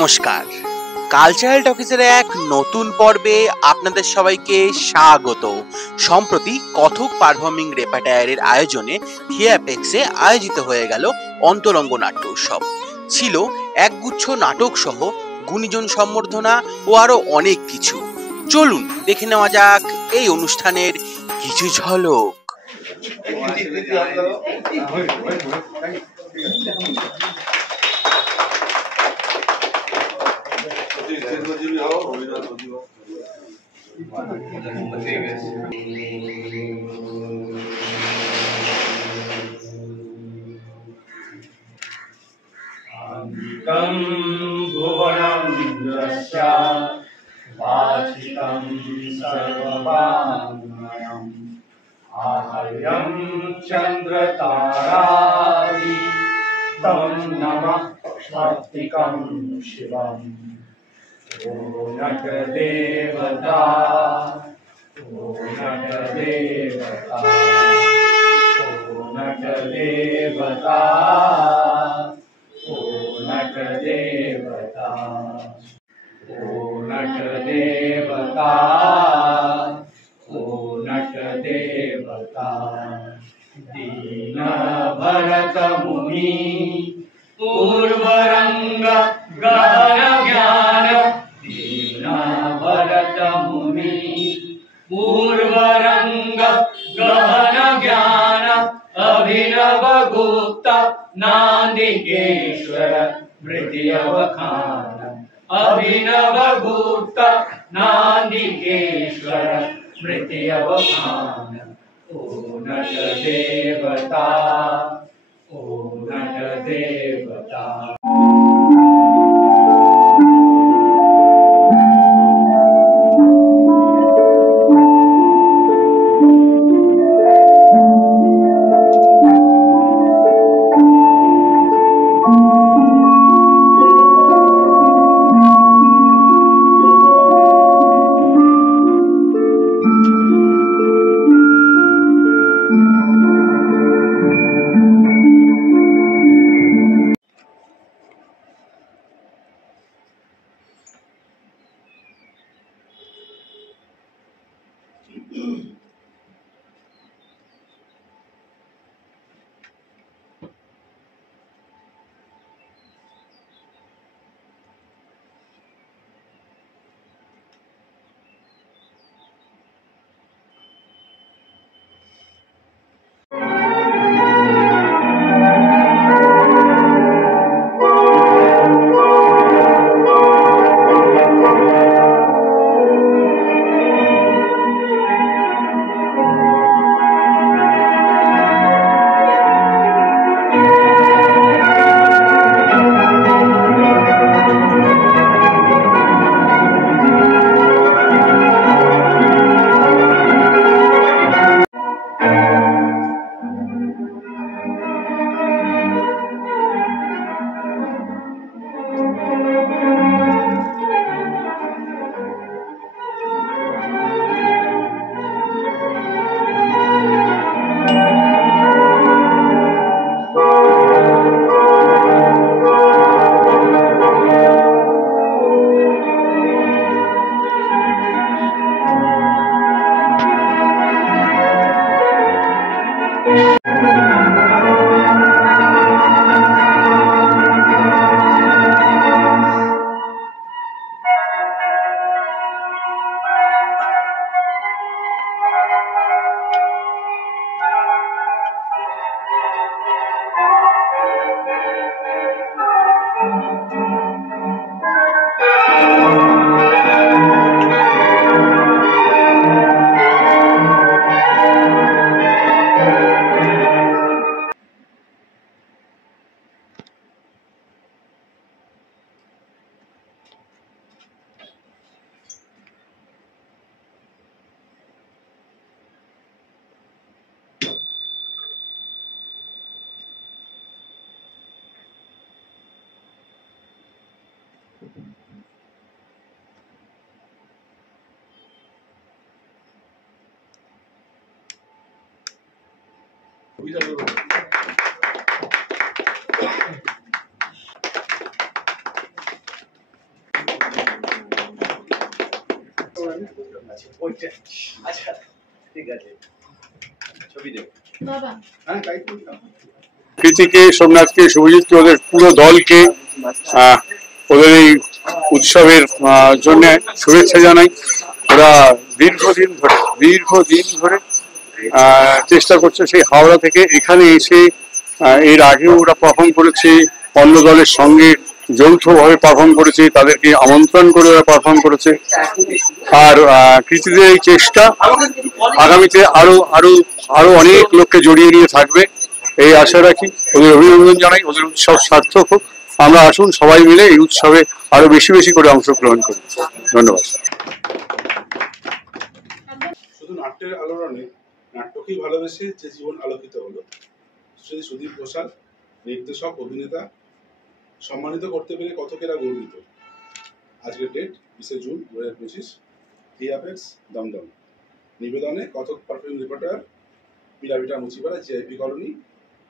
নমস্কার, কালচারাল টকিজের এক নতুন পর্বে আপনাদের সবাইকে স্বাগত। সম্প্রতি কথক পারফর্মিং রেপার্টায়ারের আয়োজনে থিয়েপেক্সে আয়োজিত হয়ে গেল অন্তরঙ্গ নাট্য উৎসব। ছিল একগুচ্ছ নাটক সহ গুণীজন সম্বর্ধনা ও আরো অনেক কিছু। চলুন দেখে নেওয়া যাক এই অনুষ্ঠানের কিছু ঝলক। भुवनं यस्य वाचिकं सर्ववाङ्मयम् आहर्यं चन्द्रतारादि तं नमः सात्विकं शिवम्। ॐ नटदेवता ॐ नटदेवता ॐ नटदेवता ॐ नटदेवता ॐ नटदेवता ॐ नटदेवता। दीनभरतमुनि पूर्वरंग गहन ज्ञान दीनभरतमुनि पूर्वरंग गहन ज्ञान अभिनव गुप्त नादिकेश्वर मृत्यवखान अभिनव गुप्त नादिकेश्वर मृत्यवखान। ॐ नटदेवता ॐ नटदेवता। আচ্ছা ওইটা আচ্ছা ঠিক আছে ছবি দেব বাবা হ্যাঁ তাই তো কৃতিকে, সোমনাথকে, শুভজিৎকে, ওদের পুরো দলকে ওদের এই উৎসবের জন্য শুভেচ্ছা জানাই। ওরা দীর্ঘদিন ধরে চেষ্টা করছে সেই হাওড়া থেকে এখানে এসে। এর আগেও ওরা পারফর্ম করেছে, অন্য দলের সঙ্গে যৌথভাবে পারফর্ম করেছে, তাদেরকে আমন্ত্রণ করে ওরা পারফর্ম করেছে। আর কৃতিদের এই চেষ্টা আগামীতে আরো আরো আরো অনেক লোককে জড়িয়ে নিয়ে থাকবে এই আশা রাখি। ওদের অভিনন্দন জানাই, ওদের উৎসব সার্থক হোক। আমরা আসুন সবাই মিলে এই উৎসবে আরো বেশি বেশি করে অংশগ্রহণ করি। ধন্যবাদ। শুধু নাট্যের আলোড়নে নাট্যকেই ভালোবেসে যে জীবন আলোকিত হলো, শ্রী সুদীপ ঘোষাল নির্দেশক, অভিনেতা সম্মানিত করতে পেরে কতকেরা গর্বিত। আজকের ডেট 20 জুন 2025, থিয়েপেক্স, দমদম। নিবেদনে কথক পারফিউম রেপার্টয়ার, পিরাবিটা মুচিপাড়া, জিআইপি কলোনি,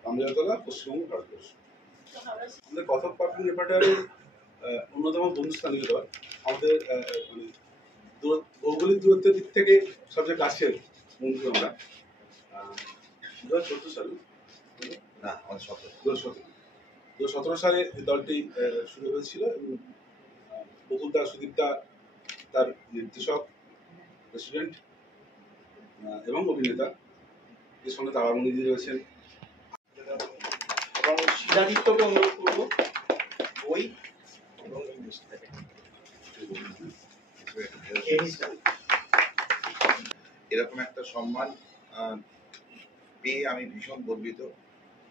আমজাতলা, পশ্চিমবঙ্গ, ভারতবর্ষ। আমাদের কথক পারফিউম রেপার্টয়ারের অন্যতম বন্ধুস্থানীয় দল। আমাদের মানে ভৌগোলিক দূরত্বের দিক থেকে সবচেয়ে কাছের বন্ধু আমরা। 2014 সালে না 2017 সালে দলটি শুরু হয়েছিল এবং বকুলদা, সুদীপদা তার নির্দেশক, প্রেসিডেন্ট এবং অভিনেতা, এর সঙ্গে তারামণি দিয়ে রয়েছেন। এবং শিলাদিত্যকে অনুরোধ করবো বই এবং এরকম একটা সম্মান পেয়ে আমি ভীষণ গর্বিত।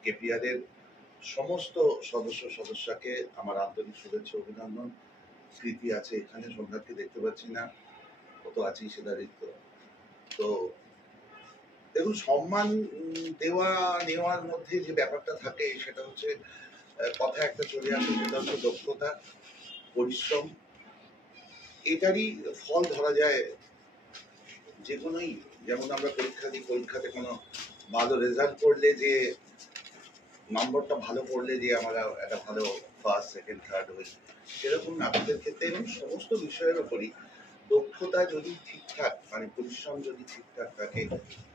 কেপিআরের সমস্ত সদস্যকে আমার আন্তরিক শুভেচ্ছা, অভিনন্দন। স্মৃতি আছে এখানে, সন্ধ্যাকে দেখতে পাচ্ছি না, কত আছেই শিলাদিত্য। তো দেখুন, সম্মান দেওয়া নেওয়ার মধ্যে যে ব্যাপারটা থাকে সেটা হচ্ছে কথা একটা চলে আসে, সেটা হচ্ছে দক্ষতা, পরিশ্রম। এটারই ফল ধরা যায় যে কোনোই। যেমন আমরা পরীক্ষা দিই, পরীক্ষাতে কোনো ভালো রেজাল্ট করলে যে নম্বরটা ভালো করলে যে আমরা একটা ভালো ফার্স্ট, সেকেন্ড, থার্ড হই, সেরকম নাটকের ক্ষেত্রে এবং সমস্ত বিষয়ের উপরই দক্ষতা যদি ঠিকঠাক, মানে পরিশ্রম যদি ঠিকঠাক থাকে,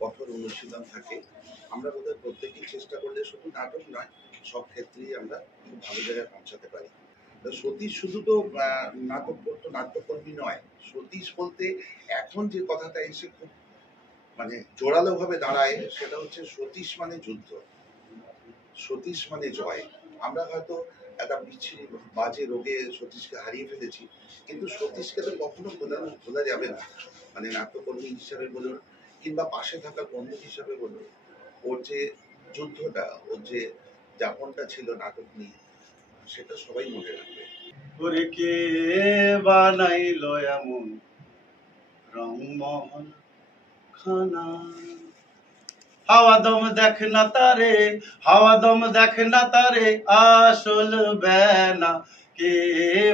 কঠোর অনুশীলন থাকে, আমরা বোধহয় প্রত্যেকেই চেষ্টা করলে শুধু নাটক নয়, সব ক্ষেত্রেই আমরা খুব ভালো জায়গায় পৌঁছাতে পারি। সতীশ শুধু তো নাটক করতো, নাট্যকর্মী নয়। সতীশ বলতে এখন যে কথাটা এসে খুব মানে জোরালো ভাবে দাঁড়ায়, সেটা হচ্ছে সতীশ মানে যুদ্ধ, সতীশ মানে জয়। আমরা হয়তো একটা বিচ্ছিরি বাজে রোগে সতীশকে হারিয়ে ফেলেছি, কিন্তু সতীশকে তো কখনো ভোলা যাবে না। মানে নাট্যকর্মী হিসাবে বলুন কিংবা পাশে থাকার বন্ধু হিসাবে বলুন, ওর যে যুদ্ধটা, ওর যে যাপনটা ছিল নাটক নিয়ে, সেটা সবাই মনে রাখবে। করে কে বানাইলো এমন রংমহল খানা, হাওয়া দম দেখ না তারে, হাওয়া দম দেখ না তারে, আসল বেনা কে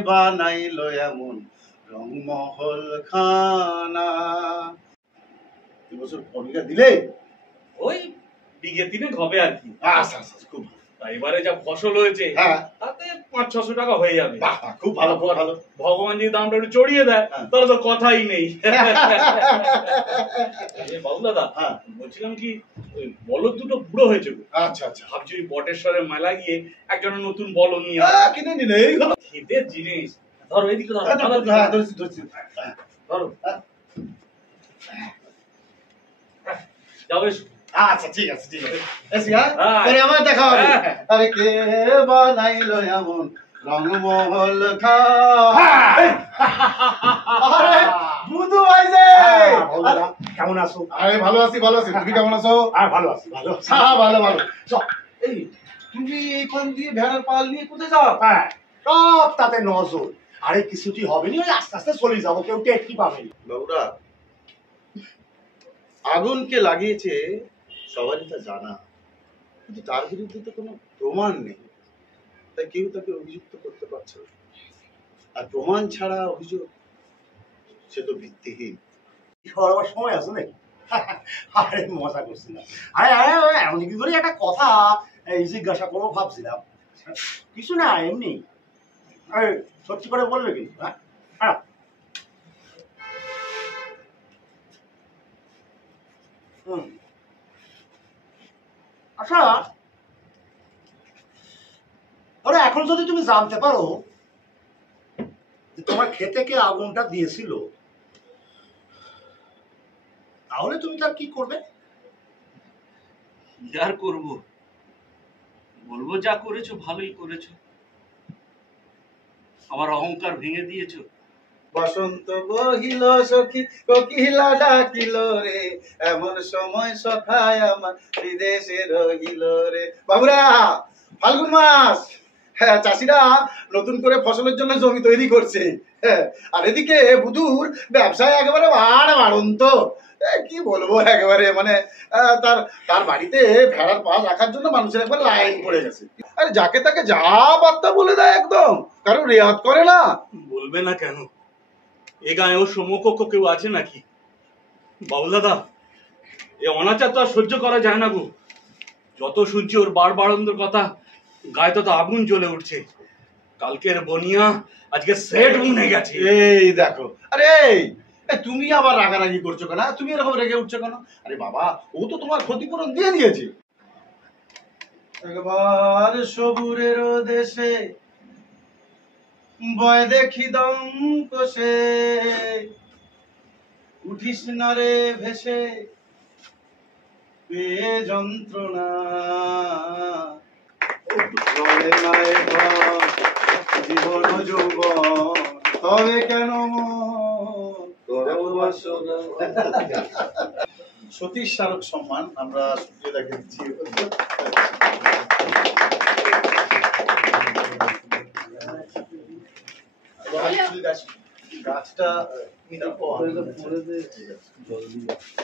বানাইলো এমন রংমহল খানা। এবছর ভূমিকা দিলে ওই বিঘে 3 হবে আর কি। আচ্ছা আচ্ছা, খুব এবারে যা ফসল হয়েছে তাতে 500-600 টাকা হয়ে যাবে। খুব ভালো, খুব ভালো। ভগবান যদি দামটা একটু চড়িয়ে দেয় তাহলে তো কথাই নেই। বাবু দাদা, বলছিলাম কি, ওই বলদ দুটো বুড়ো হয়েছে। আচ্ছা আচ্ছা, ভাবছি ওই বটেশ্বরের মেলা গিয়ে একজনের নতুন বলদ নিয়ে কিনে নিলে এই হলো শীতের জিনিস। ধরো এইদিকে ধরো, ধরো যাও। আচ্ছা ঠিক আছে, ঠিক আছে, এসি হ্যাঁ, আমার দেখা হবে। আরে কে বানাইলো এমন রংমহল আরে বুধু ভাই যে কেমন আছো? আরে ভালো আছি, ভালো আছি। তুমি কেমন আছো? ভালো আছি, ভালো আছি। হ্যাঁ, ভালো ভালো। এই তুমি এইখান দিয়ে ভেড়ার পাল নিয়ে কোথায় যাও? হ্যাঁ, সব তাতে নজর। আরে কিছুটি হবে না, ওই আস্তে আস্তে চলে যাবো, কেউ টের কি পাবে। বাবুরা, আগুনকে লাগিয়েছে সবারই তা জানা, কিন্তু তার বিরুদ্ধে তো কোনো প্রমাণ নেই, তাই কেউ তাকে অভিযুক্ত করতে পারছে না। আর প্রমাণ ছাড়া অভিযোগ, সে তো ভিত্তিহীন। সবার সময় আছে নাকি? আরে মজা করছিলাম। আরে আরে এমন কি করে একটা কথা এই জিজ্ঞাসা করবো ভাবছিলাম। কিছু না, এমনি। আরে সত্যি করে বলবে কিন্তু। হ্যাঁ, আচ্ছা, ধরো এখন যদি তুমি জানতে পারো যে তোমার খেতে কে আগুনটা দিয়েছিল, তাহলে তুমি তার কি করবে? আর করব, বলবো যা করেছো ভালোই করেছো, আমার অহংকার ভেঙে দিয়েছো। বসন্ত বহিল সখী কোকিলা ডাকিল রে, এমন সময় সখায় আমার বিদেশে রহিল রে। বাবুরা, ফাল্গুন মাস, হ্যাঁ, চাষিরা নতুন করে ফসলের জন্য জমি তৈরি করছে, হ্যাঁ, আর এদিকে বুধুর ব্যবসায় একেবারে বাড়ন্ত। কি বলবো, একেবারে মানে তার তার বাড়িতে ভেড়ার পাল রাখার জন্য মানুষের একবার লাইন পড়ে গেছে। আরে যাকে তাকে যা বার্তা বলে দেয়, একদম কারো রেহাত করে না। বলবে না কেন? এ গায়েও সমকক্ষ কেউ আছে নাকি? বাবুল দাদা, এ অনাচার তো আর সহ্য করা যায় না গো। যত শুনছি ওর বাড়বাড়ন্তর কথা, গায়ে তো আগুন জ্বলে উঠছে। কালকের বনিয়া আজকে সেট উঠে গেছে। এই দেখো, আরে তুমি আবার রাগারাগি করছো কেন? তুমি এরকম রেগে উঠছো কেন? আরে বাবা, ও তো তোমার ক্ষতিপূরণ দিয়ে দিয়েছে। একবার সবুরের দেশে বয় দেখি দম কষে, উঠিস না রে ভেসে পেয়ে যন্ত্রণা, রয়ে নাই ঘর জীবন যৌবন, তবে কেন সতীশ স্মারক সম্মান আমরা সুপ্রিয়তাকে দিচ্ছি। গাছটা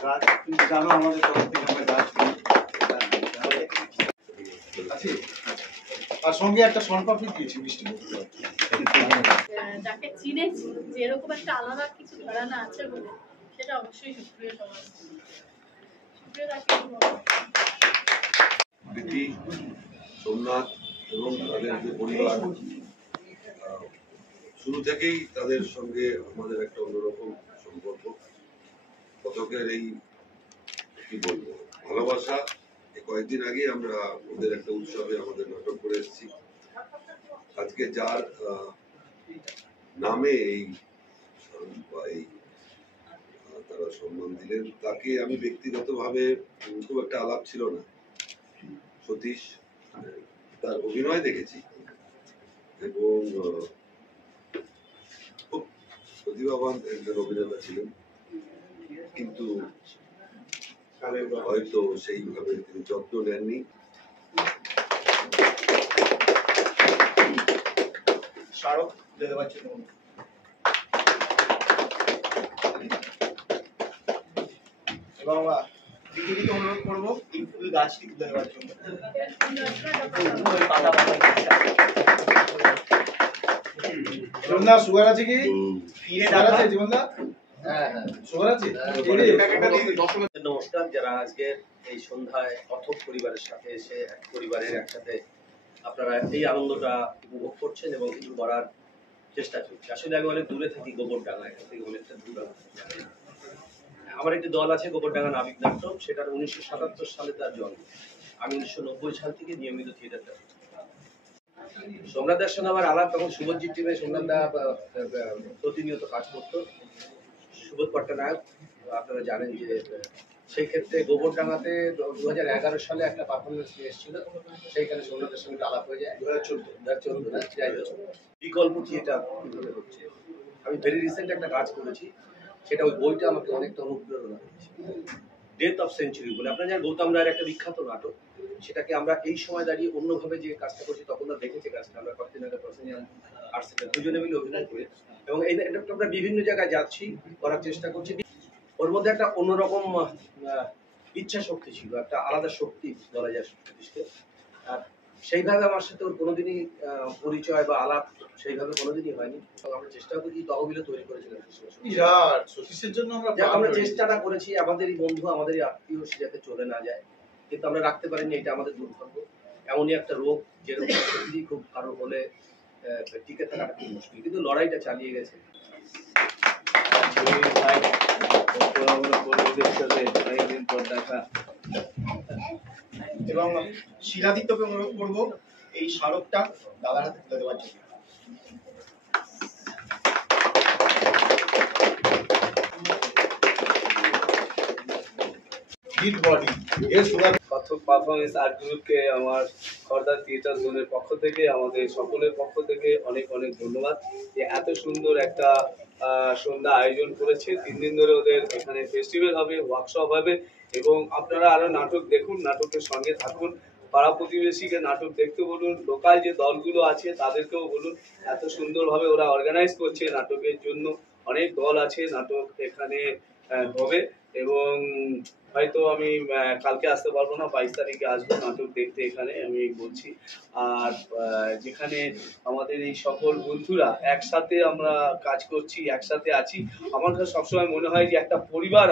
গাছ তুমি জানো আমাদের তরফ থেকে আমরা গাছ আছি, আর সঙ্গে একটা শনপাপড়ি দিয়েছি মিষ্টি। যাকে চিনেছি যে এরকম একটা আলাদা কিছু ঘরানা আছে বলে, সেটা অবশ্যই সুপ্রিয় সমাজ। সুপ্রিয় তাকে প্রীতি, সোমনাথ এবং তাদের যে পরিবার, শুরু থেকেই তাদের সঙ্গে আমাদের একটা অন্যরকম সম্পর্ক। কতকের এই কি বলবো ভালোবাসা। কয়েকদিন আগে আমরা ওদের একটা উৎসবে আমাদের নাটক করে এসেছি। আজকে যার নামে এই তারা সম্মান দিলেন, তাকে আমি ব্যক্তিগতভাবে খুব একটা আলাপ ছিল না। সতীশ, তার অভিনয় দেখেছি এবং খুব প্রতিভাবান একজন অভিনেতা ছিলেন, কিন্তু হয়তো সেইভাবে তিনি যত্ন নেননি। স্মারক দিতে পারছি না এবং দিদিকে অনুরোধ করবো এই ফুল গাছটি তুলে দেওয়ার জন্য। জীবনদা, সুগার আছে কি? ফিরে সুগার আছে দেখা। জীবনদা? সুগার আছে? নমস্কার। যারা আজকে এই সন্ধ্যায় কথক পরিবারের সাথে এসে এক পরিবারের একসাথে আপনারা এই আনন্দটা উপভোগ করছেন এবং কিছু করার চেষ্টা করছি। আসলে আমি অনেক দূরে থাকি, গোবরডাঙ্গা, এখান থেকে অনেকটা দূর। আমার একটি দল আছে গোবরডাঙ্গা নাবিক নাট্য, সেটার 1977 সালে তার জন্ম। আমি 1990 সাল থেকে নিয়মিত থিয়েটারটা। সোমনাথদার সঙ্গে আমার আলাপ তখন শুভজিৎ টিমে সোমনাথদা প্রতিনিয়ত কাজ করতো। সুবোধ পট্টনায়ক, আপনারা জানেন যে সেই ক্ষেত্রে গোবরডাঙ্গাতে 2011 সালে একটা পারফরমেন্স নিয়ে এসেছিল, সেইখানে সোমনাথের সঙ্গে আলাপ হয়ে যায়। 2014 বিকল্প থিয়েটার কিভাবে হচ্ছে। আমি ভেরি রিসেন্ট একটা কাজ করেছি, সেটা ওই বইটা আমাকে অনেকটা অনুপ্রেরণা দিয়েছে। ডেথ অফ সেঞ্চুরি বলে, আপনারা জানেন গৌতম রায়ের একটা বিখ্যাত নাটক, সেটাকে আমরা এই সময় দাঁড়িয়ে অন্যভাবে যে কাজটা করছি, তখন আর দেখেছি কাজটা আমরা কয়েকদিন আগে প্রসেনিয়ান আর্টসেন্টার দুজনে মিলে অভিনয় করে, এবং এই নাটকটা আমরা বিভিন্ন জায়গায় যাচ্ছি, করার চেষ্টা করছি। ওর মধ্যে একটা অন্যরকম ইচ্ছা শক্তি ছিল, একটা আলাদা শক্তি বলা যায় সতীশকে। আর সেইভাবে আমার সাথে ওর কোনোদিনই পরিচয় বা আলাপ সেইভাবে কোনোদিনই হয়নি। আমরা চেষ্টা করছি তহবিলে তৈরি করেছিলাম। সতীশের জন্য আমরা চেষ্টাটা করেছি, আমাদেরই বন্ধু, আমাদেরই আত্মীয়, সে যাতে চলে না যায়, কিন্তু আমরা রাখতে পারিনি। এটা আমাদের দুর্ভাগ্য। এমনই একটা রোগ যেরকম খুব কারো হলে টিকে থাকাটা খুব মুশকিল, কিন্তু লড়াইটা চালিয়ে গেছে। অনেকদিন পর দেখা। এবং শিলাদিত্যকে অনুরোধ করবো এই স্মারকটা দাদার হাতে তুলে দেওয়ার জন্য। কথক পারফরমেন্স আর্ট গ্রুপকে আমার খর্দার থিয়েটার জোনের পক্ষ থেকে, আমাদের সকলের পক্ষ থেকে অনেক অনেক ধন্যবাদ যে এত সুন্দর একটা সন্ধ্যা আয়োজন করেছে। 3 দিন ধরে ওদের এখানে ফেস্টিভ্যাল হবে, ওয়ার্কশপ হবে এবং আপনারা আরো নাটক দেখুন, নাটকের সঙ্গে থাকুন, পাড়া প্রতিবেশীকে নাটক দেখতে বলুন, লোকাল যে দলগুলো আছে তাদেরকেও বলুন। এত সুন্দরভাবে ওরা অর্গানাইজ করছে নাটকের জন্য। অনেক দল আছে, নাটক এখানে হবে এবং হয়তো আমি কালকে আসতে পারবো না, 22 তারিখে আসবো নাটক দেখতে এখানে আমি বলছি। আর যেখানে আমাদের এই সকল বন্ধুরা একসাথে আমরা কাজ করছি, একসাথে আছি, আমার কাছে সবসময় মনে হয় যে একটা পরিবার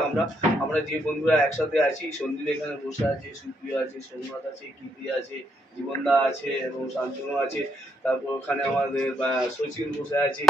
আমরা যে বন্ধুরা একসাথে আছি। সন্দীপ এখানে বসে আছে, সুপ্রিয় আছে, সোমনাথ আছে, কীর্তি আছে, জীবনদা আছে এবং শান্তনু আছে, তারপর ওখানে আমাদের সচিন বসে আছে।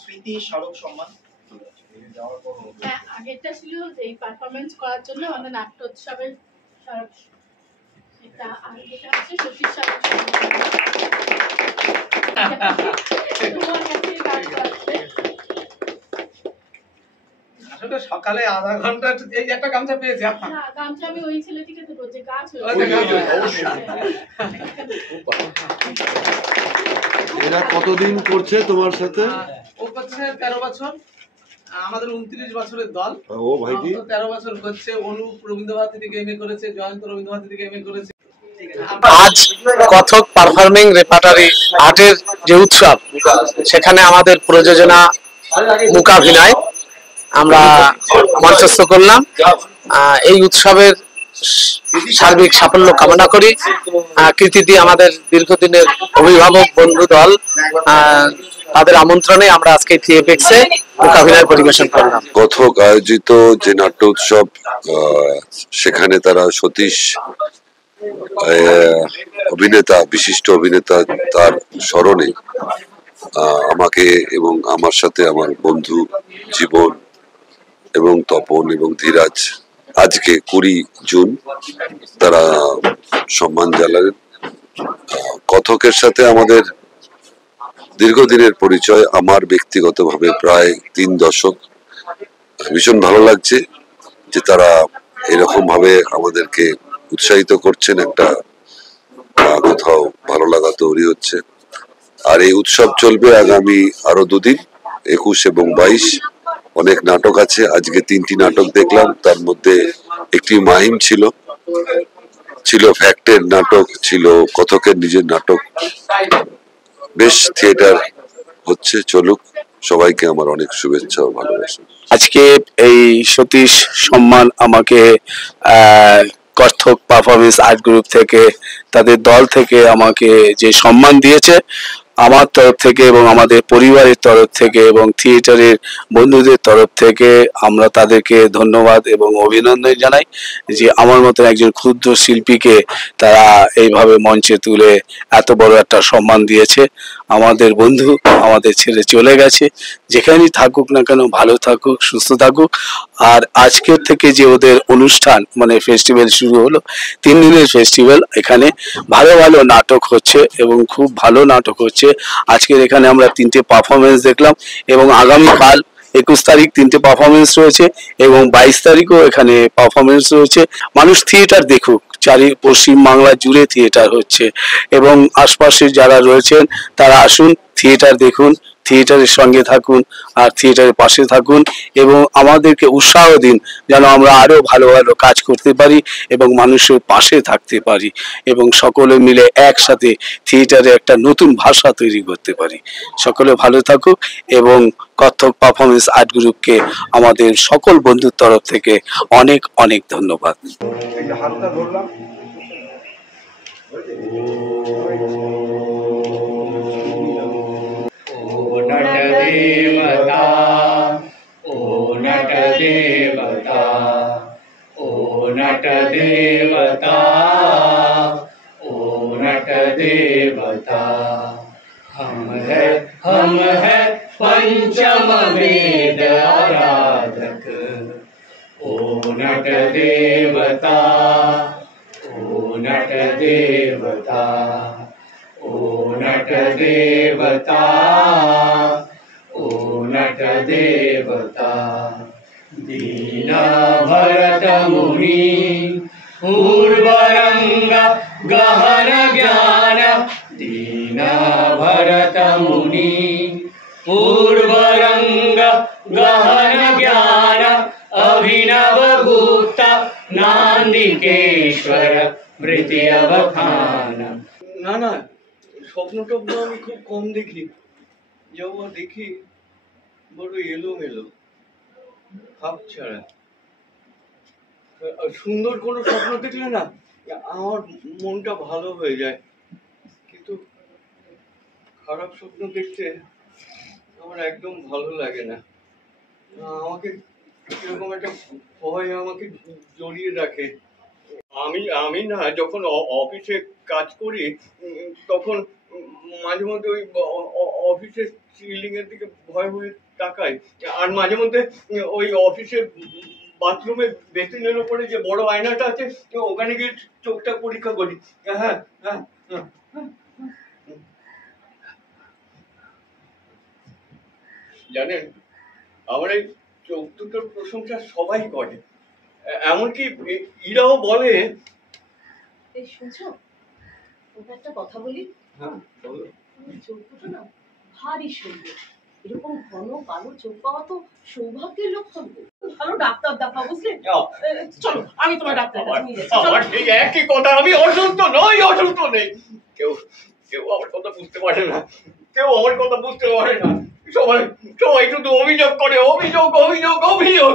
স্মৃতি স্মারক সম্মান। আগেরটা ছিল এই পারফরমেন্স করার জন্য আমাদের নাট্যোৎসবের এটা, আর যেটা আছে সতীশ স্মারক আসলে সকালে আধা ঘন্টা এই একটা গামছা পেয়েছি। গামছা আমি ওই ছেলেটিকে দেবো যে গাছ এরা কতদিন করছে তোমার সাথে? ও করছে 13 বছর, আমাদের 29 বছরের দল। ও ভাইটি 13 বছর করছে। অনুপ রবীন্দ্রভারতী থেকে এমএ করেছে, জয়ন্ত রবীন্দ্রভারতী থেকে এমএ করেছে। আজ কথক পারফর্মিং রেপার্টারি আর্টের যে উৎসব, সেখানে আমাদের প্রযোজনা মূকাভিনয় আমরা মঞ্চস্থ করলাম। এই উৎসবের সার্বিক সাফল্য কামনা করি। কৃতিটি আমাদের দীর্ঘদিনের অভিভাবক বন্ধু দল তাদের আমন্ত্রণে আমরা আজকে TFX এ মূকাভিনয় পরিবেশন করলাম। কথক আয়োজিত যে নাট্য উৎসব, সেখানে তারা সতীশ অভিনেতা, বিশিষ্ট অভিনেতা, তার স্মরণে আমাকে এবং আমার সাথে আমার বন্ধু জীবন এবং তপন এবং ধীরাজ আজকে 20 জুন তারা সম্মান জানালেন। কথকের সাথে আমাদের দীর্ঘদিনের পরিচয়, আমার ব্যক্তিগতভাবে প্রায় 3 দশক। ভীষণ ভালো লাগছে যে তারা এরকম ভাবে আমাদেরকে উৎসাহিত করছেন, একটা কোথাও ভালো লাগা তৈরি হচ্ছে। আর এই উৎসব চলবে আগামী আরো 2 দিন, 21 এবং 22। অনেক নাটক আছে, আজকে 3টি নাটক দেখলাম, তার মধ্যে একটি মাহিম ছিল ফ্যাক্টের নাটক, ছিল কথকের নিজের নাটক। বেশ থিয়েটার হচ্ছে, চলুক। সবাইকে আমার অনেক শুভেচ্ছা ও ভালোবাসা। আজকে এই সতীশ সম্মান আমাকে কথক পারফরমেন্স আর্ট গ্রুপ থেকে, তাদের দল থেকে আমাকে যে সম্মান দিয়েছে, আমার তরফ থেকে এবং আমাদের পরিবারের তরফ থেকে এবং থিয়েটারের বন্ধুদের তরফ থেকে আমরা তাদেরকে ধন্যবাদ এবং অভিনন্দন জানাই যে আমার মতো একজন ক্ষুদ্র শিল্পীকে তারা এইভাবে মঞ্চে তুলে এত বড় একটা সম্মান দিয়েছে। আমাদের বন্ধু আমাদের ছেড়ে চলে গেছে, যেখানেই থাকুক না কেন ভালো থাকুক, সুস্থ থাকুক। আর আজকের থেকে যে ওদের অনুষ্ঠান মানে ফেস্টিভ্যাল শুরু হলো, 3 দিনের ফেস্টিভ্যাল, এখানে ভালো ভালো নাটক হচ্ছে এবং খুব ভালো নাটক হচ্ছে। আজকের এখানে আমরা 3টে পারফরমেন্স দেখলাম এবং আগামীকাল 21 তারিখ 3টে পারফরমেন্স রয়েছে এবং 22 তারিখও এখানে পারফরমেন্স রয়েছে। মানুষ থিয়েটার দেখুক, পশ্চিম বাংলা জুড়ে থিয়েটার হচ্ছে এবং আশপাশে যারা রয়েছেন তারা আসুন, থিয়েটার দেখুন, থিয়েটারের সঙ্গে থাকুন আর থিয়েটারের পাশে থাকুন এবং আমাদেরকে উৎসাহ দিন যেন আমরা আরো ভালো ভালো কাজ করতে পারি এবং মানুষের পাশে থাকতে পারি এবং সকলে মিলে একসাথে থিয়েটারে একটা নতুন ভাষা তৈরি করতে পারি। সকলে ভালো থাকুক এবং কথক পারফরমেন্স আর্ট গ্রুপকে আমাদের সকল বন্ধুর তরফ থেকে অনেক অনেক ধন্যবাদ। देवता ओ नट देवता ओ नट देवता ओ नट देवता हम है पंचम वेद आराधक ओ नट देवता ओ नट देवता ओ नट देवता ओ नट देवता दीना भरत मुनि पूर्वरंग गहन ज्ञान दीना भरत मुनि पूर्वरंग गहन ज्ञान अभिनव गुप्त नांदिकेश्वर मृति अवखान। না না, স্বপ্ন টপ্ন আমি খুব কম দেখি, যা দেখি বড় এলোমেলো, ভাব ছাড়া। সুন্দর কোনো স্বপ্ন দেখলে না আমার মনটা ভালো হয়ে যায়, কিন্তু খারাপ স্বপ্ন দেখতে আমার একদম ভালো লাগে না। আমাকে এরকম একটা ভয় আমাকে জড়িয়ে রাখে। আমি না যখন অফিসে কাজ করি তখন মাঝে মধ্যে ওই অফিসের সিলিং এর দিকে ভয় হয়ে তাকাই, আর মাঝে মধ্যে ওই অফিসের বাথরুমে বেসিনের উপরে যে বড় আয়নাটা আছে ওখানে গিয়ে চোখটা পরীক্ষা করি। হ্যাঁ হ্যাঁ, জানেন আমার এই চোখ দুটোর প্রশংসা সবাই করে, এমনকি ইরাও বলে। শুনছো, ওটা একটা কথা বলি। হ্যাঁ বলো। চোখ দুটো না ভারী সুন্দর, এরকম ঘন কালো চোখ পাওয়া তো সৌভাগ্যের লক্ষণ। ভালো ডাক্তার দেখাও, বুঝলে? চলো আমি তোমার ডাক্তার নিয়ে যাচ্ছি। আমার ঠিক একই কথা, আমি অসুস্থ নই, অসুস্থ নেই। কেউ আমার কথা বুঝতে পারে না, কেউ আমার কথা বুঝতে পারে না। সবাই শুধু অভিযোগ করে, অভিযোগ অভিযোগ অভিযোগ।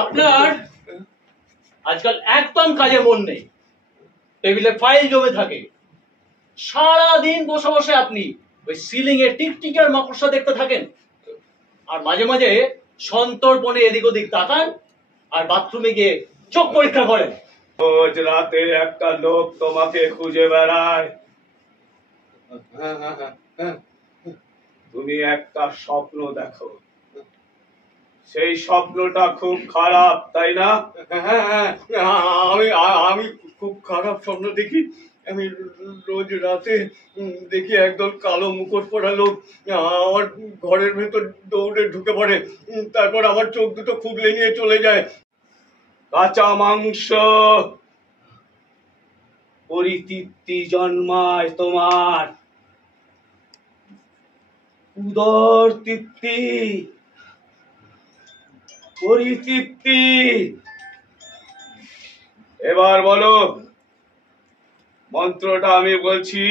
আপনার আজকাল একদম কাজে মন নেই, টেবিলে ফাইল জমে থাকে, সারাদিন বসে বসে আপনি ওই সিলিং এ টিকটিকি আর মাকড়সা দেখতে থাকেন, আর মাঝে মাঝে সন্তর্পণে এদিক ওদিক তাকান, আর বাথরুমে গিয়ে চোখ পরীক্ষা করেন। রোজ রাতে একটা লোক তোমাকে খুঁজে বেড়ায়। তুমি একটা স্বপ্ন দেখো, সেই স্বপ্নটা খুব খারাপ, তাই না? আমি খুব খারাপ স্বপ্ন দেখি। আমি রোজ রাতে দেখি একদল কালো মুখোশ পরা লোক আমার ঘরের ভেতর দৌড়ে ঢুকে পড়ে, তারপর আমার চোখ দুটো খুবলে নিয়ে চলে যায়। কাঁচা মাংস, পরিতৃপ্তি জন্মায় তোমার, উদর তৃপ্তি, পরিতৃপ্তি। এবার বলো, মন্ত্রটা আমি বলছি,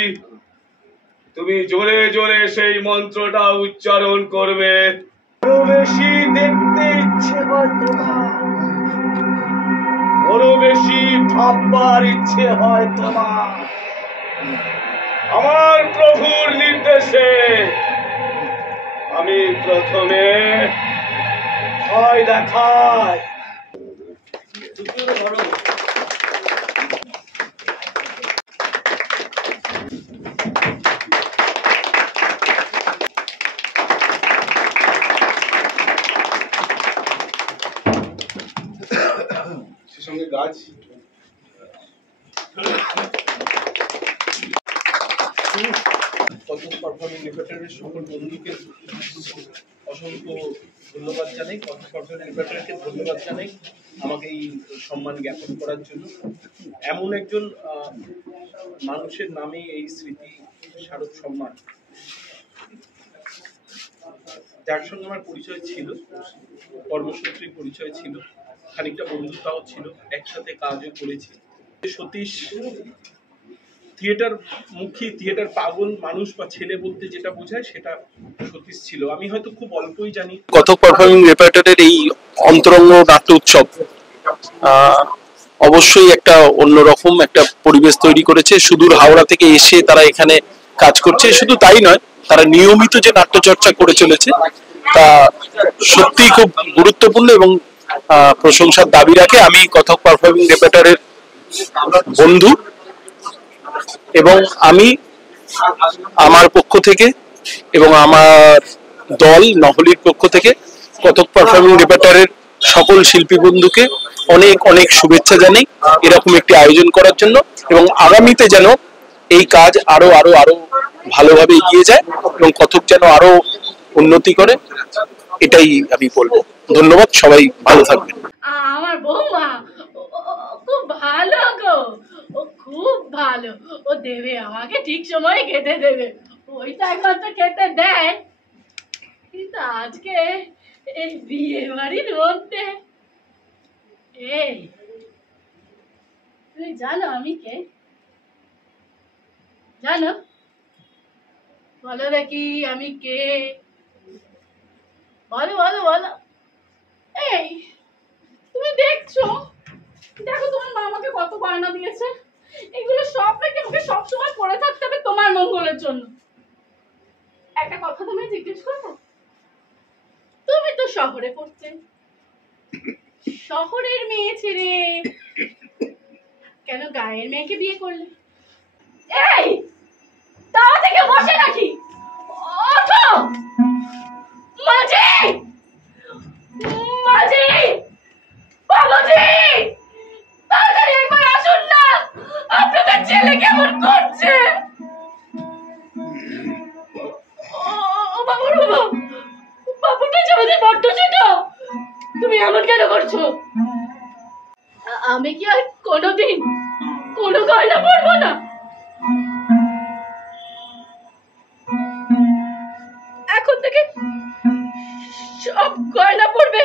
তুমি জোরে জোরে সেই মন্ত্রটা উচ্চারণ করবে। আরো বেশি দেখতে ইচ্ছে হয় তোমার, আরো বেশি ভাববার ইচ্ছে হয় তোমার। আমার প্রভুর নির্দেশে আমি প্রথমে ভয় দেখাই। সে সঙ্গে গাছ কতক পারফর্মিং রেপার্টরির সকল বন্ধুকে অসংখ্য ধন্যবাদ জানাই, কতক পারফর্মিং রেপার্টরিকে ধন্যবাদ জানাই আমাকে এই সম্মান জ্ঞাপন করার জন্য। এমন একজন মানুষের নামে এই স্মৃতি স্মারক সম্মান, যার সঙ্গে আমার পরিচয় ছিল, কর্মসূত্রে পরিচয় ছিল, খানিকটা বন্ধুতাও ছিল, একসাথে কাজও করেছি। সতীশ থিয়েটার মুখী, থিয়েটার পাগল মানুষ বা ছেলে বলতে যেটা বোঝায় সেটা সতীশ ছিল। আমি হয়তো খুব অল্পই জানি। কতক পারফর্মিং রেপার্টরির এই অন্তরঙ্গ নাট্য উৎসব অবশ্যই একটা অন্যরকম একটা পরিবেশ তৈরি করেছে। সুদূর হাওড়া থেকে এসে তারা এখানে কাজ করছে, শুধু তাই নয়, তারা নিয়মিত যে নাট্যচর্চা করে চলেছে তা সত্যিই খুব গুরুত্বপূর্ণ এবং প্রশংসার দাবি রাখে। আমি কতক পারফর্মিং রেপার্টরির বন্ধু এবং আমি আমার পক্ষ থেকে এবং আমার দল নহলির পক্ষ থেকে কতক পারফর্মিং রেপার্টরির সকল শিল্পী বন্ধুকে অনেক অনেক শুভেচ্ছা জানাই এরকম একটি আয়োজন করার জন্য, এবং আগামীতে যেন এই কাজ আরো আরো আরো ভালোভাবে এগিয়ে যায় এবং কতক যেন আরো উন্নতি করে, এটাই আমি বলবো। ধন্যবাদ, সবাই ভালো থাকবেন। আমার বৌমা খুব ভালো গো, ও খুব ভালো, ও দেবে আমাকে ঠিক সময় খেতে দেবে, ওইটা এখন তো খেতে দেয়, কিন্তু আজকে এই বিয়ে বাড়ির মধ্যে এই তুমি জানো আমি কে? জানো? বলো দেখি আমি কে? বলো বলো বলো। এই তুমি দেখছো, দেখো তোমার মা আমাকে কত বায়না দিয়েছে, এগুলো সব নাকি আমাকে সবসময় পড়ে থাকতে হবে তোমার মঙ্গলের জন্য। একটা কথা তুমি জিজ্ঞেস করো, তুমি তো শহরে পড়তে, শহরের মেয়ে ছেড়ে কেন গায়ের মেয়েকে বিয়ে করলে? এই তাও থেকে বসে নাকি? ওঠো মাঝি, মাঝি, বাবাজি, তাড়াতাড়ি একবার আসুন না, আপনাদের ছেলে কেমন করছে। ও বাবুর বাবা, বাবুটা যাবে বড্ড ছোট, তুমি এমন কেন করছো? আমি কি আর কোনোদিন কোনো গয়না পরবো না? এখন থেকে সব গয়না পরবে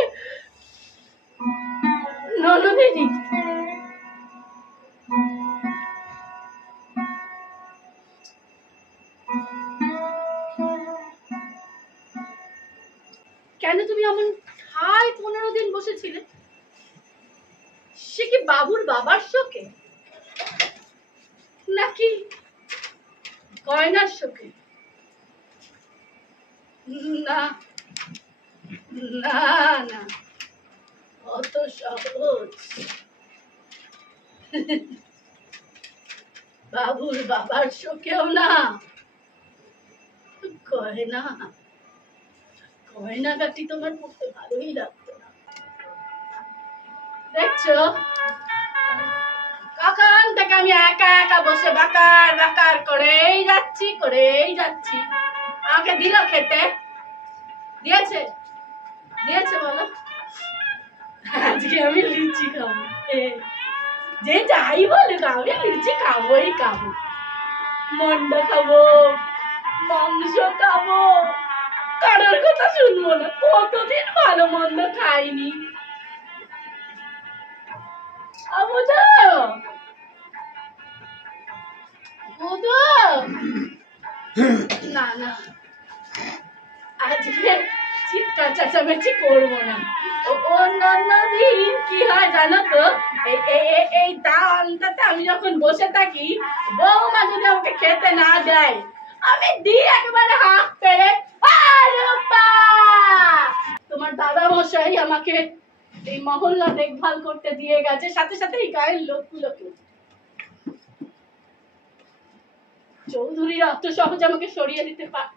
ননদিনী। কেন তুমি এমন ঠায় 15 দিন বসেছিলে? সে কি বাবুর বাবার শোকে নাকি গয়নার শোকে? না না না, অত সহজ বাবুর বাবার শোকেও না। গয়নাগাটি তোমার পড়তে ভালোই লাগতো না। দেখছো কখন থেকে আমি একা একা বসে বাকার বাকার করেই যাচ্ছি। আমাকে দিল খেতে? দিয়েছে বলো? আজকে আমি লুচি খাবো। যে যাই বলে আমি লুচি খাবোই খাবো, মন্ডা খাবো, মাংস খাবো, কারোর কথা শুনবো না। কতদিন ভালো মন্দ খাইনি। না না, আজকে চিৎকার চেঁচামেচি করবো না। অন্যান্য দিন কি হয় জানো তো, এই তা অন্তত আমি যখন বসে থাকি, বৌমা যদি আমাকে খেতে না দেয়, আমি দিই একেবারে হাত পেরে, তোমার দাদা মশাই আমাকে এই মহল্লা দেখভাল করতে দিয়ে গেছে, সাথে সাথে এই গায়ের লোকগুলোকে। চৌধুরীরা অত সহজে আমাকে সরিয়ে দিতে পারে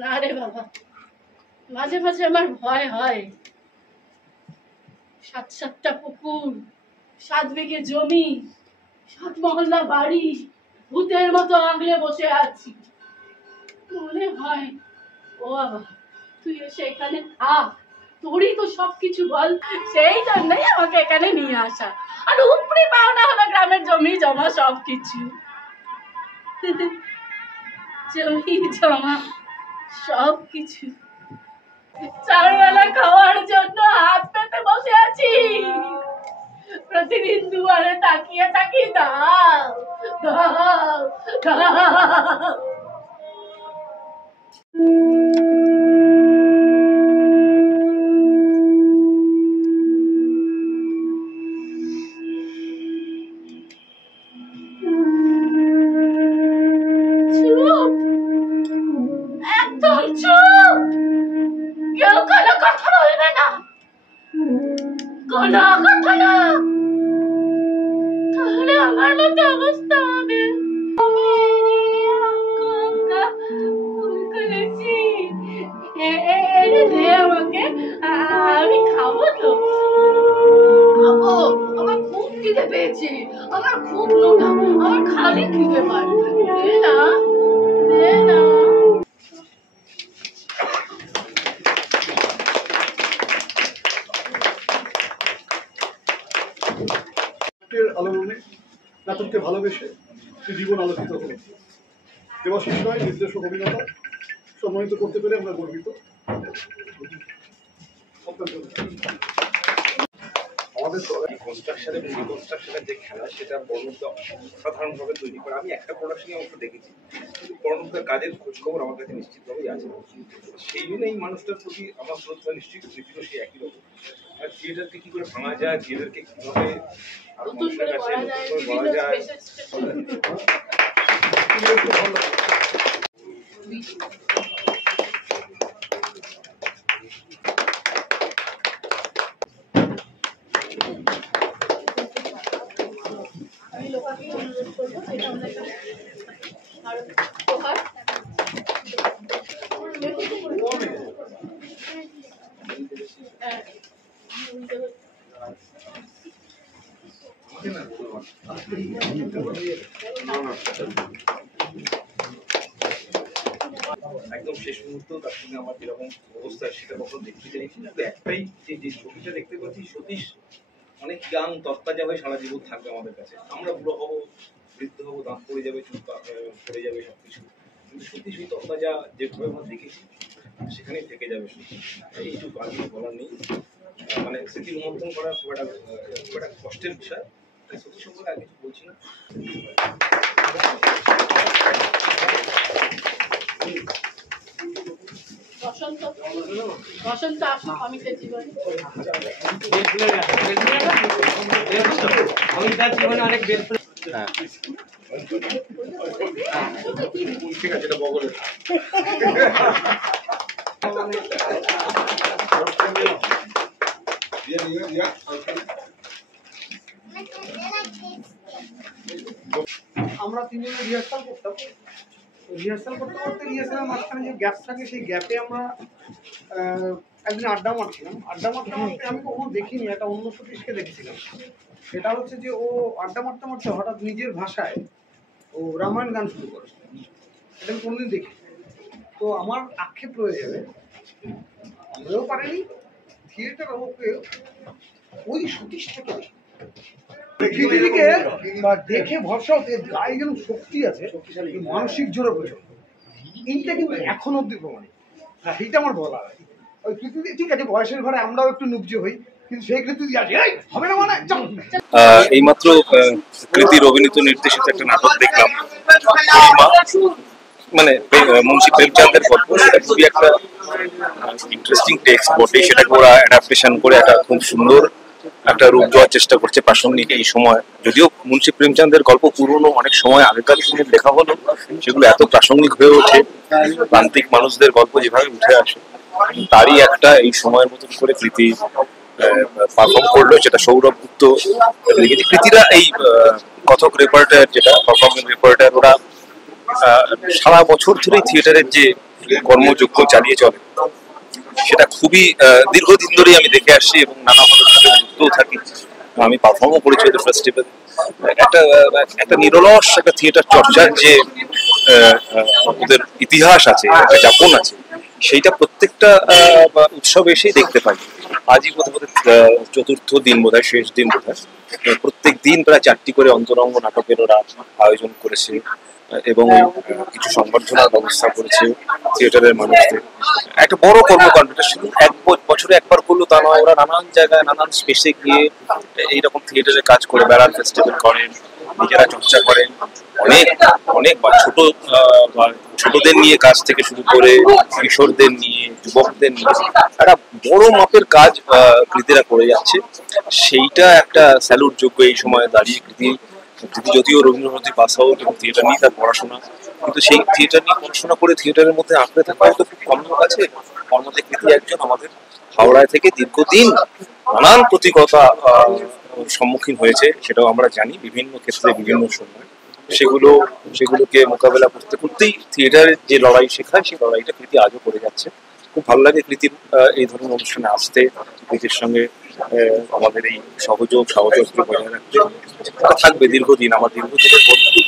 না রে বাবা। মাঝে মাঝে আমার ভয় হয়। 7-7টা পুকুর, 7 বিঘে জমি, 7 মহল্লা বাড়ি, ভূতের মতো আগলে বসে আছি। মনে হয় ও বাবা তুই এসে এখানে থাক, তোরই তো সবকিছু বল, সেই জন্যই আমাকে এখানে নিয়ে আসা। আর উপরি পাওনা হলো গ্রামের জমি জমা সবকিছু। জমি জমা সবকিছু 4 বেলা খাওয়ার জন্য হাত পেতে বসে আছি। প্রতিদিন দুয়ারে তাকিয়ে দাও দাও দাও। একদম চুপ, কেউ কোনো কথা বলবে না, কোনো কথা না, তাহলে আমার মতো অবস্থা হবে। আমাকে আমি খাবো তো, খাবো। আমার খুব খিদে পেয়েছে, আমার খুব লোভা, আমার খালি খিদে পায়। দে না দে না। আলোড়নে নাটককে ভালোবেসে জীবন আলোকিত হলো। দেবাশিস রায় নির্দেশক অভিনেতা সম্মানিত করতে পেরে আমরা গর্বিত। আমাদের তো কনস্ট্রাকশন এবং রিকনস্ট্রাকশনের যে খেলা সেটা বর্ণতা অসাধারণভাবে তৈরি করে। আমি একটা প্রোডাকশনই অবশ্য দেখেছি, কিন্তু বর্ণতার কাজের খোঁজখবর আমার কাছে নিশ্চিতভাবেই আছে। সেই জন্য এই মানুষটার প্রতি আমার শ্রদ্ধা নিশ্চিত পৃথিবীও সেই একই রকম। আর থিয়েটারকে কী করে ভাঙা যায়, থিয়েটারকে কীভাবে আরো মানুষের কাছে নতুন করে বলা যায়। আমি লোকাকে অনুরোধ করবো যেটা আমরা এখানে আরো উপহার একদম শেষ মুহূর্ত তার সঙ্গে আমার যেরকম অবস্থা সেটা কখনো দেখতে চাইছি না। তো একটাই যে ছবিটা দেখতে পাচ্ছি, সতীশ অনেক ইয়াং তত্তাজা হয়ে সারা জীবন থাকবে আমাদের কাছে। আমরা বুড়ো হবো, বৃদ্ধ হবো, দাঁত পড়ে যাবে, চুল পড়ে যাবে, সবকিছু, কিন্তু সত্যি সেই তত্তাজা যেভাবে আমরা দেখেছি সেখানেই থেকে যাবে। এইটুকু আর কিছু বলার নেই। মানে স্মৃতি রোমন্থন করা খুব একটা কষ্টের বিষয়, তাই সত্যি সম্পর্কে আর কিছু বলছি না। বসন্ত বসন্ত আসুক অমিতের জীবনে। অমিতার জীবনে অনেক বেল ফুল। ঠিক আছে, এটা বগলে আমরা তিনজনে রিহার্সাল করতাম। রিহার্সাল করতে করতে রিহার্সালের মাঝখানে যে গ্যাপ থাকে সেই গ্যাপে আমরা একদিন আড্ডা মারছিলাম। আড্ডা মারতে মারতে আমি কখনো দেখিনি, একটা অন্য সতীশকে দেখেছিলাম। সেটা হচ্ছে যে ও আড্ডা মারতে মারতে হঠাৎ নিজের ভাষায় ও রামায়ণ গান শুরু করে। এটা আমি কোনোদিন দেখি। তো আমার আক্ষেপ রয়ে যাবে, আমরাও পারিনি থিয়েটার ওকে ওই সতীশ থেকে পৃথিবীকে দেখে ভরসা হতে গায়ে যেন শক্তি আছে, মানসিক জোরে প্রচন্ড। এইটা কিন্তু এখন অব্দি প্রমাণিত। হ্যাঁ, সেইটা আমার বলা হয়। ওই পৃথিবী ঠিক আছে, বয়সের ঘরে আমরাও একটু নুবজি হই, কিন্তু সেই কৃতি আছে হবে না মানে। এইমাত্র কৃতির অভিনীত নির্দেশিত একটা নাটক দেখলাম, মানে মুন্সি প্রেমচাঁদের গল্প। সেটা খুবই একটা ইন্টারেস্টিং টেক্সট বটে, সেটাকে ওরা অ্যাডাপ্টেশন করে একটা খুব সুন্দর একটা রূপ দেওয়ার চেষ্টা করছে প্রাসঙ্গিক এই সময়। যদিও মুন্সি প্রেমচাঁদের গল্প পুরনো, অনেক সময় আগেকার দিনের লেখা হলো, সেগুলো এত প্রাসঙ্গিক হয়ে ওঠে, প্রান্তিক মানুষদের গল্প যেভাবে উঠে আসে, তারই একটা এই সময়ের মতন করে কৃতি পারফর্ম করলো, যেটা সৌরভ গুপ্ত লিখেছে। কৃতিরা এই কথক রেপার্টার, যেটা পারফর্মিং রেপার্টার, ওরা সারা বছর ধরেই থিয়েটারের যে কর্মযজ্ঞ চালিয়ে চলে, সেটা খুবই দীর্ঘদিন ধরেই আমি দেখে আসছি এবং নানা ভাবে যুক্তও থাকি। আমি পারফর্মও করেছি ওদের ফেস্টিভ্যালে। একটা নিরলস একটা থিয়েটার চর্চার যে ওদের ইতিহাস আছে, একটা যাপন আছে, সেইটা প্রত্যেকটা উৎসবে এসেই দেখতে পাই। আজই বোধহয় চতুর্থ দিন, বোধহয় শেষ দিন বোধহয়। প্রত্যেক দিন প্রায় 4টি করে অন্তরঙ্গ নাটকের ওরা আয়োজন করেছে এবং কিছু সংবর্ধনার ব্যবস্থা করেছে থিয়েটারের মানুষদের। একটা বড় কর্মকাণ্ড। এটা শুধু বছরে একবার করলো তা নয়, ওরা নানান জায়গায় নানান স্পেসে গিয়ে এইরকম থিয়েটারে কাজ করে বেড়ান, ফেস্টিভ্যাল করেন, নিজেরা চর্চা করেন। অনেক অনেক ছোটদের নিয়ে কাজ থেকে শুরু করে কিশোরদের নিয়ে, যুবকদের নিয়ে একটা বড় মাপের কাজ কৃতিরা করে যাচ্ছে। সেইটা একটা স্যালুট যোগ্য এই সময় দাঁড়িয়ে। কৃতি যদিও রবীন্দ্রভারতী পাস আউট এবং থিয়েটার নিয়ে তার পড়াশোনা, কিন্তু সেই থিয়েটার নিয়ে পড়াশোনা করে থিয়েটারের মধ্যে আঁকড়ে থাকা হয়তো খুব কম লোক আছে। তার মধ্যে কৃতি একজন। আমাদের হাওড়ায় থেকে দীর্ঘদিন নানান প্রতিকূলতা সম্মুখীন হয়েছে, সেটাও আমরা জানি, বিভিন্ন ক্ষেত্রে বিভিন্ন সময়। সেগুলোকে মোকাবেলা করতে করতেই থিয়েটারের যে লড়াই শেখায়, সেই লড়াইটা কৃতি আজও করে যাচ্ছে। খুব ভালো লাগে কৃতির এই ধরনের অনুষ্ঠানে আসতে, কৃতির সঙ্গে আমাদের এই সহযোগিতা বজায় রাখতে। থাকবে দীর্ঘদিন, আমার দীর্ঘদিনের বন্ধু,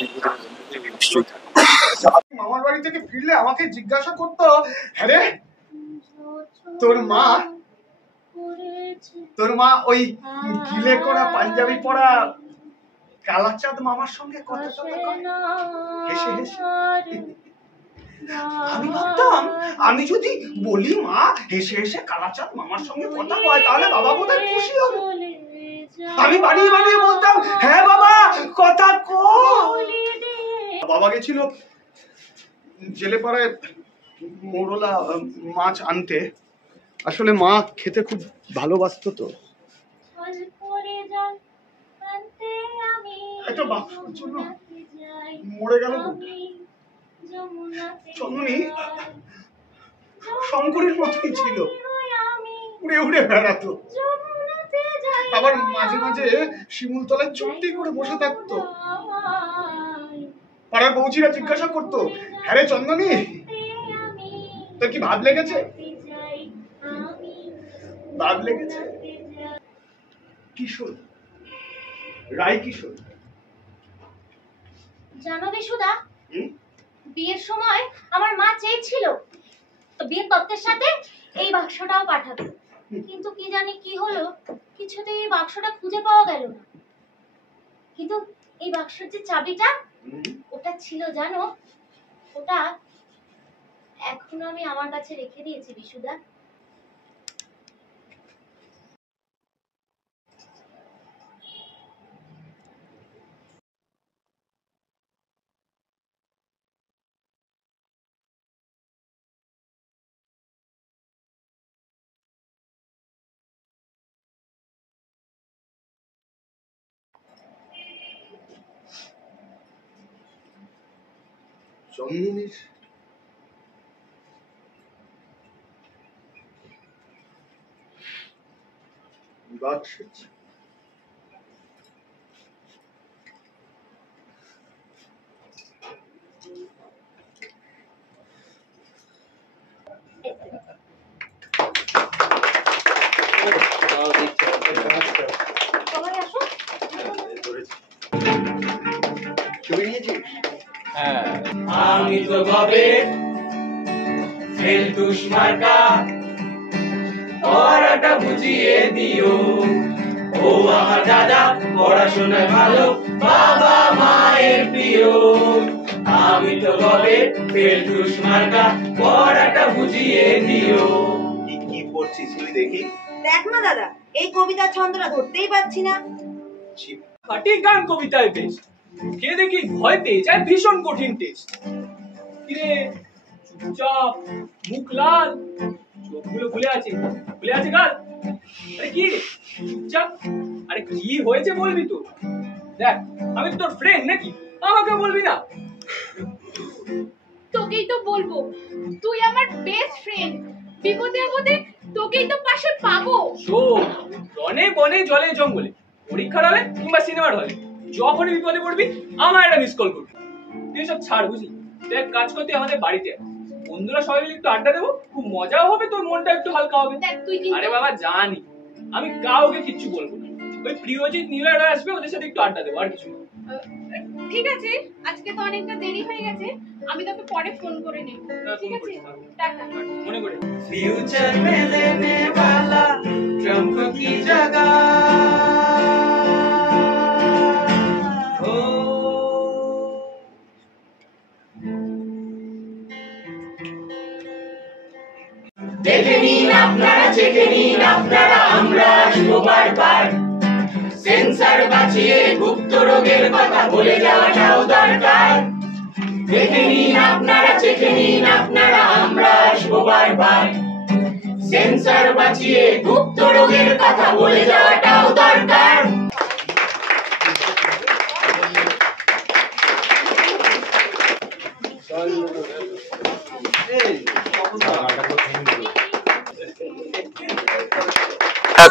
নিশ্চয়ই থাকবে। মামার বাড়ি থেকে ফিরলে আমাকে জিজ্ঞাসা করতো, হ্যাঁ রে তোর মা ওই গিলে করা পাঞ্জাবি পরা কালাচাঁদ মামার সঙ্গে কথা কয় হেসে হেসে। আমি ভাবতাম আমি যদি বলি মা হেসে হেসে কালাচাঁদ মামার সঙ্গে কথা কয়, তাহলে বাবা বোধহয় খুশি হবে। আমি বানিয়ে বানিয়ে বলতাম, হ্যাঁ বাবা কথা কয়। বাবা গেছিল জেলে পাড়ায় মোরলা মাছ আনতে। আসলে মা খেতে খুব ভালোবাসতো, তো একটা বাক্সর জন্য মরে গেল। চন্দনী শঙ্করের মতোই ছিল, উড়ে উড়ে বেড়াতো। আবার মাঝে মাঝে শিমুল তলায় চুপটি করে বসে থাকতো। পাড়ার বৌচিরা জিজ্ঞাসা করতো, হ্যাঁ রে চন্দনী তোর কি ভাব লেগেছে? ভাব লেগেছে। কিশোর রায় কিশোর। জানো বিশুদা, বিয়ের সময় আমার মা চেয়েছিল তো বিয়ের তত্ত্বের সাথে এই বাক্সটাও পাঠাবে, কিন্তু কি জানি কি হলো, কিছুতেই এই বাক্সটা খুঁজে পাওয়া গেল না। কিন্তু এই বাক্সের যে চাবিটা ওটা ছিল জানো, ওটা এখনো আমি আমার কাছে রেখে দিয়েছি বিশুদা। জন্মনির বিবাদ সেজছে। আমি তো ভাবে ফেলতুস মার্কা পড়াটা বুঝিয়ে দিও। ও আমার দাদা পড়াশোনায় ভালো, বাবা মায়ের প্রিয়। আমি তো ভাবে ফেলতুস মার্কা পড়াটা বুঝিয়ে দিও। কি পড়ছিস তুই দেখি? দেখ না দাদা, এই কবিতার ছন্দটা ধরতেই পারছি না। খাটি গান কবিতায় বেশ, কে দেখি ভয় পেয়ে যায় ভীষণ কঠিন টেস্ট। কিরে চুপচাপ, মুখ লাল, চোখগুলো খুলে আছে গাল। আরে কি রে চুপচাপ, আরে কি হয়েছে বলবি তো? দেখ আমি তোর ফ্রেন্ড নাকি, আমাকে বলবি না? তোকেই তো বলবো, তুই আমার বেস্ট ফ্রেন্ড, বিপদে আপদে তোকেই তো পাশে পাবো। শোন, বনে বনে জলে জঙ্গলে, পরীক্ষার হলে কিংবা সিনেমার হলে যখনই বিপদে পড়বি আমার একটা মিস কল করবি। তুই সব ছাড় বুঝলি, দেখ কাজ করতে আমাদের বাড়িতে বন্ধুরা সবাই মিলে একটু আড্ডা দেবো, খুব মজাও হবে, তোর মনটা একটু হালকা হবে। আরে বাবা জানি, আমি কাউকে কিচ্ছু বলবো না, ওই প্রিয়জিৎ নীলারা আসবে, ওদের সাথে একটু আড্ডা দেবো, আর কিছু না। ঠিক আছে, আজকে তো অনেকটা দেরি হয়ে গেছে, আমি তোকে পরে ফোন করে নেব। ঠিক আছে, টাটা। মনে করে फ्यूचर में लेने वाला ट्रम्प की जगह हो। দেখে নিন আপনারা, চেখে নিন আপনারা, আমরা আসবো বারবার। সেন্সার বাঁচিয়ে গুপ্ত রোগের কথা বলে যাওয়াটাও দরকার। দেখে নিন আপনারা, চেখে নিন আপনারা, আমরা আসবো বারবার। সেন্সার বাঁচিয়ে গুপ্ত রোগের কথা বলে যাওয়াটাও দরকার।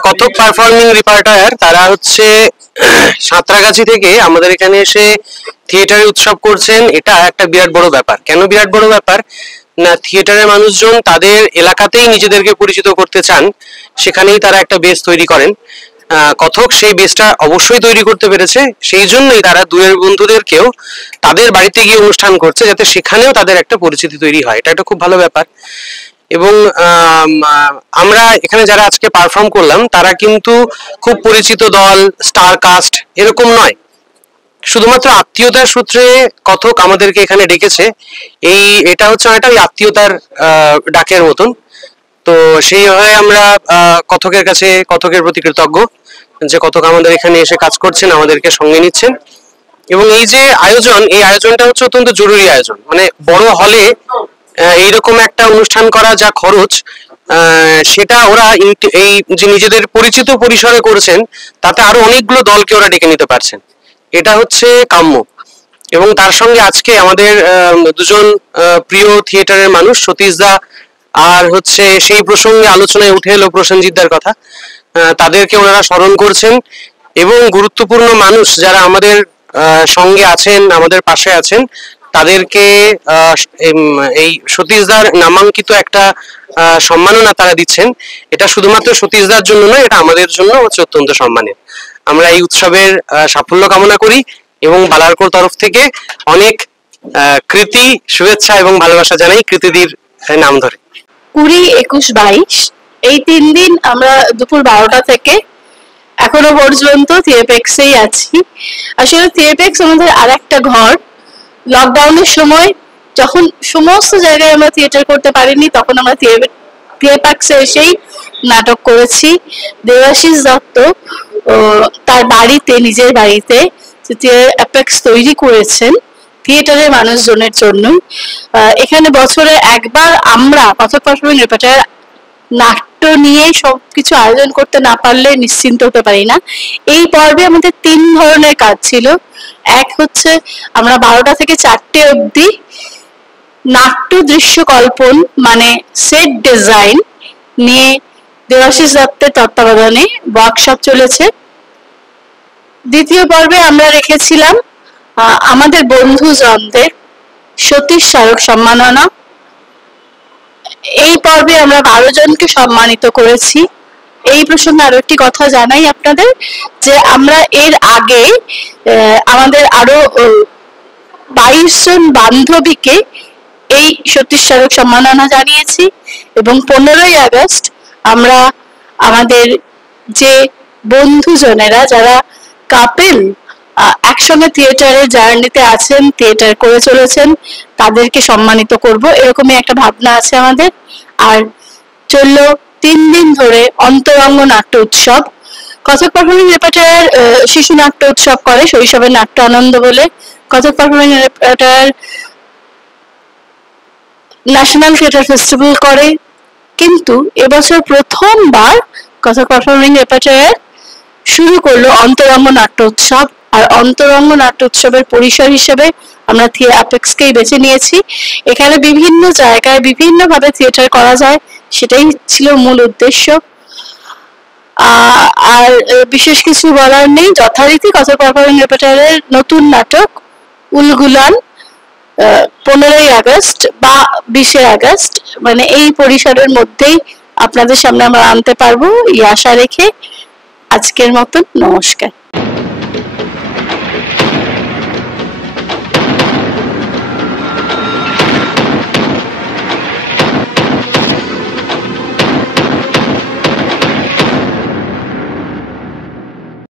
কথক পারফর্মিং রিপার্টার তারা হচ্ছে সাঁতরাগাছি থেকে আমাদের এখানে এসে থিয়েটারে উৎসব করছেন। এটা একটা বিরাট বড় ব্যাপার। কেন বিরাট বড় ব্যাপার না, থিয়েটারের মানুষজন তাদের এলাকাতেই নিজেদেরকে পরিচিত করতে চান, সেখানেই তারা একটা বেস তৈরি করেন। কথক সেই বেসটা অবশ্যই তৈরি করতে পেরেছে, সেই জন্যই তারা দূরের বন্ধুদেরকেও তাদের বাড়িতে গিয়ে অনুষ্ঠান করছে, যাতে সেখানেও তাদের একটা পরিচিতি তৈরি হয়। এটা একটা খুব ভালো ব্যাপার। এবং আমরা এখানে যারা আজকে পারফর্ম করলাম তারা কিন্তু খুব পরিচিত দল, স্টার কাস্ট এরকম নয়, শুধুমাত্র আত্মীয়তার সূত্রে কথক আমাদেরকে এখানে ডেকেছে। এটা হচ্ছে একটা আত্মীয়তার ডাকের মতন। তো সেইভাবে আমরা কথকের কাছে, কথকের প্রতি কৃতজ্ঞ যে কথক আমাদের এখানে এসে কাজ করছেন, আমাদেরকে সঙ্গে নিচ্ছেন। এবং এই যে আয়োজন, এই আয়োজনটা হচ্ছে অত্যন্ত জরুরি আয়োজন। মানে বড় হলে এইরকম একটা অনুষ্ঠান করা যা খরচ, সেটা ওরা এই যে নিজেদের পরিচিত পরিসরে করেছেন, তাতে আরো অনেকগুলো দলকে ওরা ডেকে নিতে পারছেন। এটা হচ্ছে কাম্য। এবং তার সঙ্গে আজকে আমাদের দুজন প্রিয় থিয়েটারের মানুষ, সতীশ দা আর হচ্ছে সেই প্রসঙ্গে আলোচনায় উঠে এলো প্রসেনজিৎদার কথা, তাদেরকে ওনারা স্মরণ করছেন। এবং গুরুত্বপূর্ণ মানুষ যারা আমাদের সঙ্গে আছেন, আমাদের পাশে আছেন, তাদেরকে এই সতীশদার নামাঙ্কিত একটা সম্মাননা তারা দিচ্ছেন। এটা শুধুমাত্র সতীশদার জন্য নয়, এটা আমাদের জন্য হচ্ছে অত্যন্ত সম্মানের। আমরা এই উৎসবের সাফল্য কামনা করি এবং বালারকোর তরফ থেকে অনেক কৃতি শুভেচ্ছা এবং ভালোবাসা জানাই কৃতিদির নাম ধরে। 20, 21, 22 এই 3 দিন আমরা দুপুর 12টা থেকে এখনো পর্যন্ত থিয়েপেক্সেই আছি। আসলে থিয়েপেক্স আমাদের আরেকটা ঘর। লকডাউনের সময় যখন সমস্ত জায়গায় আমরা থিয়েটার করতে পারিনি, তখন আমরা থিয়েপেক্সে এসেই নাটক করেছি। দেবাশিস দত্ত তার বাড়িতে, নিজের বাড়িতে থিয়েপেক্স তৈরি করেছেন থিয়েটারের মানুষজনের জন্য। এখানে বছরে একবার আমরা কথক পারফর্মিং রিপার্টার নাট্য নিয়ে সবকিছু আয়োজন করতে না পারলে নিশ্চিন্ত হতে পারি না। এই পর্বে আমাদের 3 ধরনের কাজ ছিল। এক হচ্ছে আমরা 12টা থেকে 4টে অবধি নাট্য দৃশ্যকল্পন মানে সেট ডিজাইন নিয়ে দেবাশিস দত্তের তত্ত্বাবধানে ওয়ার্কশপ চলেছে। দ্বিতীয় পর্বে আমরা রেখেছিলাম আমাদের বন্ধুজনদের সতীশ স্মারক সম্মাননা। এই পর্বে আমরা 12 জনকে সম্মানিত করেছি। এই প্রসঙ্গে আরো একটি কথা জানাই আপনাদের যে আমরা এর আগে আমাদের আরো 22 জন বান্ধবীকে এই সতীশ স্মারক সম্মাননা জানিয়েছি এবং 15ই আগস্ট আমরা আমাদের যে বন্ধুজনেরা যারা কাপেল একসঙ্গে থিয়েটারের জার্নিতে আছেন, থিয়েটার করে চলেছেন, তাদেরকে সম্মানিত করব, এরকমই একটা ভাবনা আছে আমাদের। আর চললো 3 দিন ধরে অন্তরঙ্গ নাট্য উৎসব। কথক পারফর্মিং রেপার্টরির শিশু নাট্য উৎসব করে শৈশবের নাট্য আনন্দ বলে। Kathak performing repertory national theatre festival করে, কিন্তু এবছর প্রথমবার কথক পারফর্মিং রেপার্টরি শুরু করলো অন্তরঙ্গ নাট্য উৎসব। আর অন্তরঙ্গ নাট্য উৎসবের পরিসর হিসেবে আমরা থিয়েপেক্সকেই বেছে নিয়েছি। এখানে বিভিন্ন জায়গায় বিভিন্ন ভাবে থিয়েটার করা যায়, সেটাই ছিল মূল উদ্দেশ্য। আর বিশেষ কিছু বলার নেই। যথারীতি কথক পারফর্মিং রেপার্টরির নতুন নাটক উলগুলান 15ই আগস্ট বা 20শে আগস্ট মানে এই পরিসরের মধ্যেই আপনাদের সামনে আমরা আনতে পারবো এই আশা রেখে আজকের মতন নমস্কার।